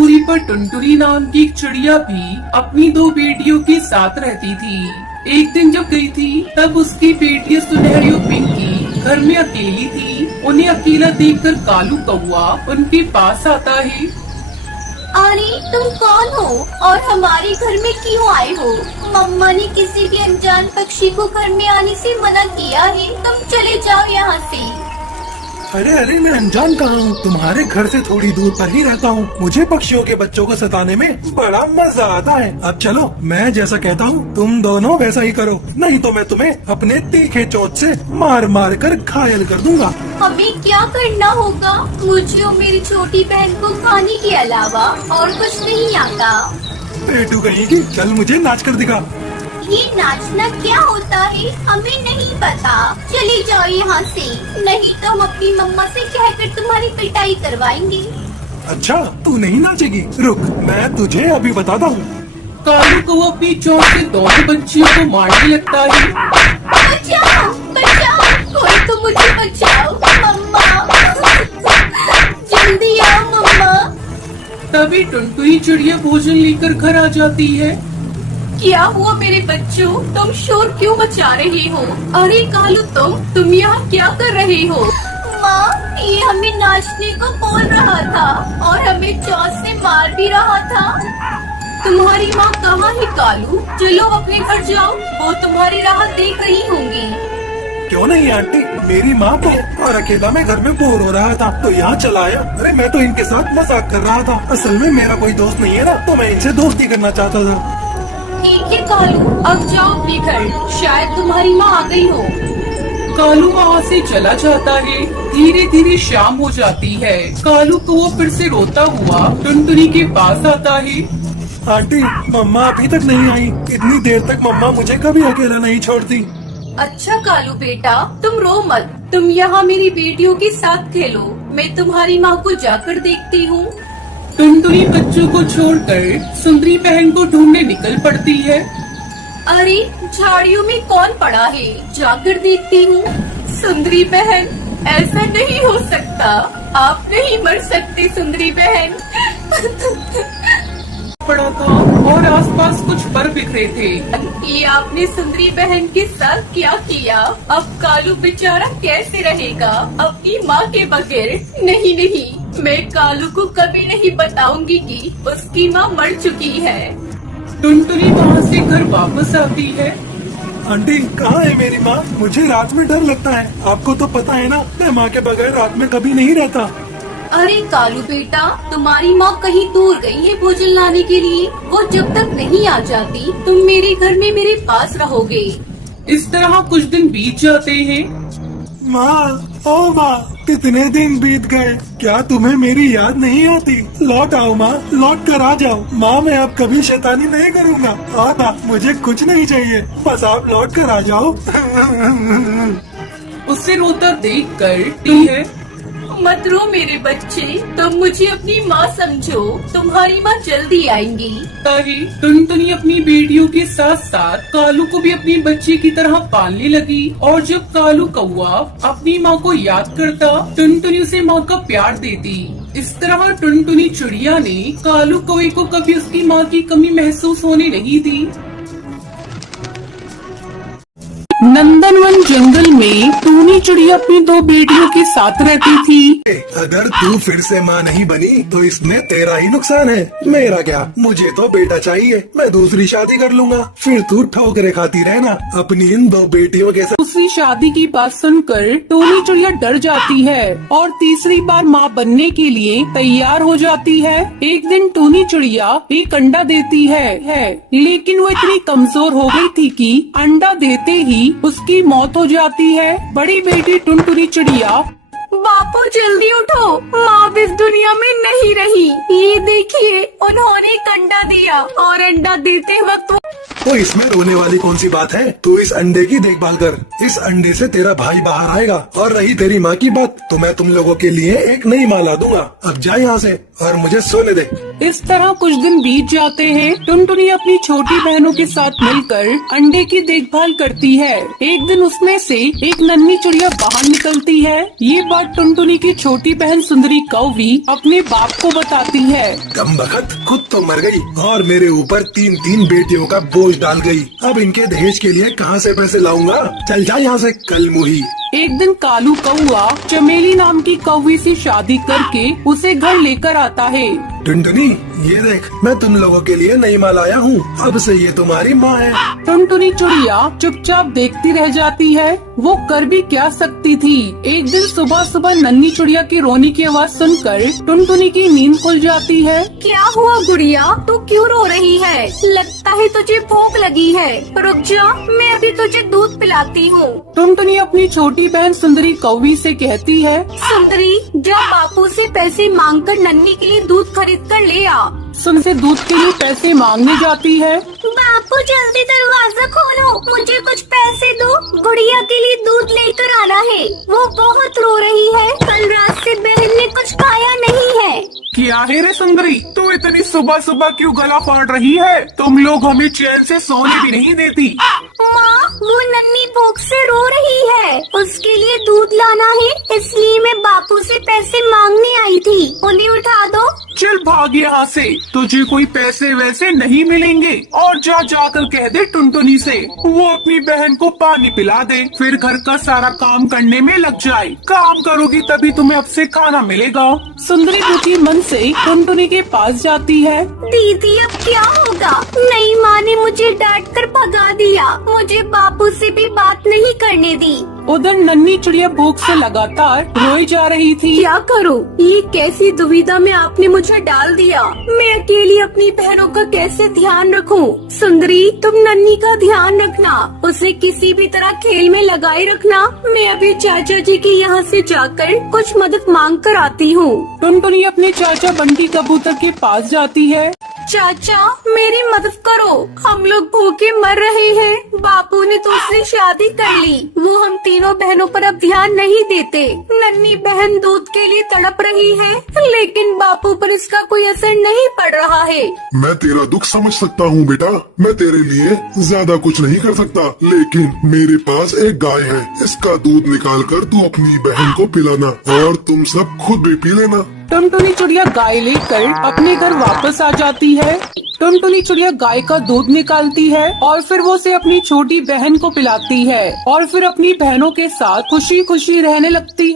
दूरी पर टुनटुनी नाम की एक चिड़िया भी अपनी दो बेटियों के साथ रहती थी। एक दिन जब गई थी तब उसकी बेटियां सुनहरी और पिंकी घर में अकेली थी। उन्हें अकेला देखकर कालू कौवा उनके पास आता है। अरे तुम कौन हो और हमारे घर में क्यों आए हो? मम्मा ने किसी भी अनजान पक्षी को घर में आने से मना किया है। तुम चले जाओ यहाँ से। अरे मैं अनजान कहाँ हूँ, तुम्हारे घर से थोड़ी दूर पर ही रहता हूँ। मुझे पक्षियों के बच्चों को सताने में बड़ा मजा आता है। अब चलो, मैं जैसा कहता हूँ तुम दोनों वैसा ही करो, नहीं तो मैं तुम्हें अपने तीखे चोंच से मार मार कर घायल कर दूंगा। हमें क्या करना होगा? मुझे और मेरी छोटी बहन को खाने के अलावा और कुछ नहीं आता। पेटू कहेगी, चल मुझे नाच कर दिखा। ये नाचना क्या होता है हमें नहीं पता। चले जाओ यहाँ से, नहीं तो हम अपनी मम्मा से कहकर तुम्हारी पिटाई करवाएंगे। अच्छा, तू नहीं नाचेगी? रुक, मैं तुझे अभी बताता हूँ। कालू को अपनी चोट से दोनों बच्चियों को मारने लगता है। बचाओ बचाओ, कोई तो मुझे बचाओ। मम्मा जल्दी आओ मम्मा। तभी टुनटुनी चिड़िया भोजन लेकर घर आ जाती है। क्या हुआ मेरे बच्चों, तुम शोर क्यों मचा रहे हो? अरे कालू, तुम यहाँ क्या कर रहे हो? माँ, ये हमें नाचने को बोल रहा था और हमें चोट से मार भी रहा था। तुम्हारी माँ कहाँ है कालू? चलो अपने घर जाओ, वो तुम्हारी राह देख रही होंगी। क्यों नहीं आंटी, मेरी माँ तो और अकेला मैं घर में बोर हो रहा था तो यहाँ चला आया। अरे मैं तो इनके साथ मजाक कर रहा था, असल में मेरा कोई दोस्त नहीं है ना, तो मैं इनसे दोस्ती करना चाहता था। ठीक है कालू, अब जाओ अपने घर, शायद तुम्हारी माँ आ गई हो। कालू वहाँ से चला जाता है। धीरे धीरे शाम हो जाती है। कालू को वो फिर से रोता हुआ टुनटुनी के पास आता है। आंटी, मम्मा अभी तक नहीं आई। इतनी देर तक मम्मा मुझे कभी अकेला नहीं छोड़ती। अच्छा कालू बेटा, तुम रो मत, तुम यहाँ मेरी बेटियों के साथ खेलो। मैं तुम्हारी माँ को जाकर देखती हूँ। टुनटुनी बच्चों को छोड़कर सुंदरी बहन को ढूंढने निकल पड़ती है। अरे झाड़ियों में कौन पड़ा है, जाकर देखती हूँ। सुंदरी बहन, ऐसा नहीं हो सकता, आप नहीं मर सकती सुंदरी बहन। पड़ा था और आसपास कुछ पर बिखरे थे। ये आपने सुंदरी बहन के साथ क्या किया? अब कालू बेचारा कैसे रहेगा अपनी माँ के बगैर? नहीं नहीं, मैं कालू को कभी नहीं बताऊंगी कि उसकी माँ मर चुकी है। टुनटुनी वहाँ से घर वापस आती है। आंटी, कहाँ है मेरी माँ? मुझे रात में डर लगता है। आपको तो पता है ना, मैं माँ के बगैर रात में कभी नहीं रहता। अरे कालू बेटा, तुम्हारी माँ कहीं दूर गई है भोजन लाने के लिए। वो जब तक नहीं आ जाती तुम मेरे घर में मेरे पास रहोगे। इस तरह कुछ दिन बीत जाते हैं। माँ, ओ माँ, कितने दिन बीत गए, क्या तुम्हें मेरी याद नहीं आती? लौट आओ माँ, लौट कर आ जाओ। माँ, मैं अब कभी शैतानी नहीं करूँगा। माँ, मुझे कुछ नहीं चाहिए, बस आप लौट कर आ जाओ। उसे रोता देख कर है। मत रो मेरे बच्चे, तुम मुझे अपनी माँ समझो, तुम्हारी माँ जल्दी आएंगी। ताही टुनटुनी अपनी बेटियों के साथ साथ कालू को भी अपनी बच्चे की तरह पालने लगी। और जब कालू कौवा अपनी माँ को याद करता, टुनटुनी उसे माँ का प्यार देती। इस तरह टुनटुनी चिड़िया ने कालू कौवे को कभी उसकी माँ की कमी महसूस होने नहीं दी। नंदनवन जंगल में टूनी चिड़िया अपनी दो बेटियों के साथ रहती थी। अगर तू फिर से माँ नहीं बनी तो इसमें तेरा ही नुकसान है, मेरा क्या। मुझे तो बेटा चाहिए, मैं दूसरी शादी कर लूंगा, फिर तू ठोकरे खाती रहना अपनी इन दो बेटियों के साथ। दूसरी शादी की बात सुनकर टूनी चिड़िया डर जाती है और तीसरी बार माँ बनने के लिए तैयार हो जाती है। एक दिन टूनी चिड़िया एक अंडा देती है, लेकिन वो इतनी कमजोर हो गई थी कि अंडा देते ही उसकी मौत हो जाती है। बड़ी बेटी टुनटुनी चिड़िया, बापू जल्दी उठो, माँ अब इस दुनिया में नहीं रही। ये देखिए, उन्होंने एक अंडा दिया और अंडा देते वक्त तो इसमें रोने वाली कौन सी बात है? तू इस अंडे की देखभाल कर, इस अंडे से तेरा भाई बाहर आएगा। और रही तेरी माँ की बात, तो मैं तुम लोगों के लिए एक नई माँ ला दूंगा। अब जा यहाँ से और मुझे सोने दे। इस तरह कुछ दिन बीत जाते हैं। टुनटुनी अपनी छोटी बहनों के साथ मिलकर अंडे की देखभाल करती है। एक दिन उसमें से एक नन्ही चिड़िया बाहर निकलती है। ये बात टुनटुनी की छोटी बहन सुंदरी कौवी अपने बाप को बताती है। कमबख्त, खुद तो मर गई और मेरे ऊपर 3-3 बेटियों का बोझ डाल गई। अब इनके दहेज के लिए कहाँ से पैसे लाऊंगा? चल जा यहाँ से कल मुही। एक दिन कालू कौआ चमेली नाम की कौवी से शादी करके उसे घर लेकर आता है। टुनटुनी, ये देख, मैं तुम लोगों के लिए नई माल आया हूँ। अब से ये तुम्हारी माँ है। टुनटुनी चिड़िया चुपचाप देखती रह जाती है। वो कर भी क्या सकती थी। एक दिन सुबह सुबह नन्ही चिड़िया की रोने की आवाज सुनकर टुनटुनी की नींद खुल जाती है। क्या हुआ गुड़िया, तू क्यों रो रही है? लगता है तुझे भूख लगी है। रुक जा, मैं अभी तुझे दूध पिलाती हूँ। टुनटुनी अपनी छोटी बहन सुंदरी कौवी से कहती है। सुंदरी, जा बापू से पैसे मांगकर नन्ही के लिए दूध खरीद कर ले आ। सुन दूध के लिए पैसे मांगने जाती है। बापू जल्दी दरवाजा खोलो, मुझे कुछ पैसे दो। गुड़िया के लिए दूध लेकर आना है, वो बहुत रो रही है। कल रात से बहन ने कुछ खाया नहीं है। क्या है रे सुंदरी, तू इतनी सुबह सुबह क्यों गला फाड़ रही है? तुम लोग हमें चैन से सोने भी नहीं देती। माँ, वो नन्ही भूख से रो रही है, उसके लिए दूध लाना है, इसलिए मैं बापू से पैसे मांगने आई थी। उन्हें उठा दो। चल भाग यहाँ से, तुझे कोई पैसे वैसे नहीं मिलेंगे। और जाकर कह दे टुनटुनी से वो अपनी बहन को पानी पिला दे, फिर घर का सारा काम करने में लग जाए। काम करोगी तभी तुम्हें अब से खाना मिलेगा। सुंदरी दुखी मन से टुनटुनी के पास जाती है। दीदी, अब क्या होगा? नई माँ ने मुझे डांट कर भगा दिया, मुझे बापू से भी बात नहीं करने दी। उधर नन्ही चिड़िया भूख से लगातार रोई जा रही थी। क्या करूं? ये कैसी दुविधा में आपने मुझे डाल दिया। मैं अकेली अपनी बहनों का कैसे ध्यान रखूं? सुंदरी, तुम नन्ही का ध्यान रखना, उसे किसी भी तरह खेल में लगाए रखना। मैं अभी चाचा जी के यहाँ से जाकर कुछ मदद मांग कर आती हूँ। टुनटुनी अपने चाचा बंटी कबूतर के पास जाती है। चाचा, मेरी मदद करो, हम लोग भूखे मर रहे हैं। बापू ने दूसरी शादी कर ली, वो हम तीनों बहनों पर अब ध्यान नहीं देते। नन्ही बहन दूध के लिए तड़प रही है, लेकिन बापू पर इसका कोई असर नहीं पड़ रहा है। मैं तेरा दुख समझ सकता हूँ बेटा, मैं तेरे लिए ज्यादा कुछ नहीं कर सकता, लेकिन मेरे पास एक गाय है, इसका दूध निकाल कर तू अपनी बहन को पिलाना और तुम सब खुद भी पी लेना। टुनटुनी चिड़िया गाय लेकर अपने घर वापस आ जाती है। टुनटुनी चिड़िया गाय का दूध निकालती है और फिर वो उसे अपनी छोटी बहन को पिलाती है और फिर अपनी बहनों के साथ खुशी खुशी रहने लगती है।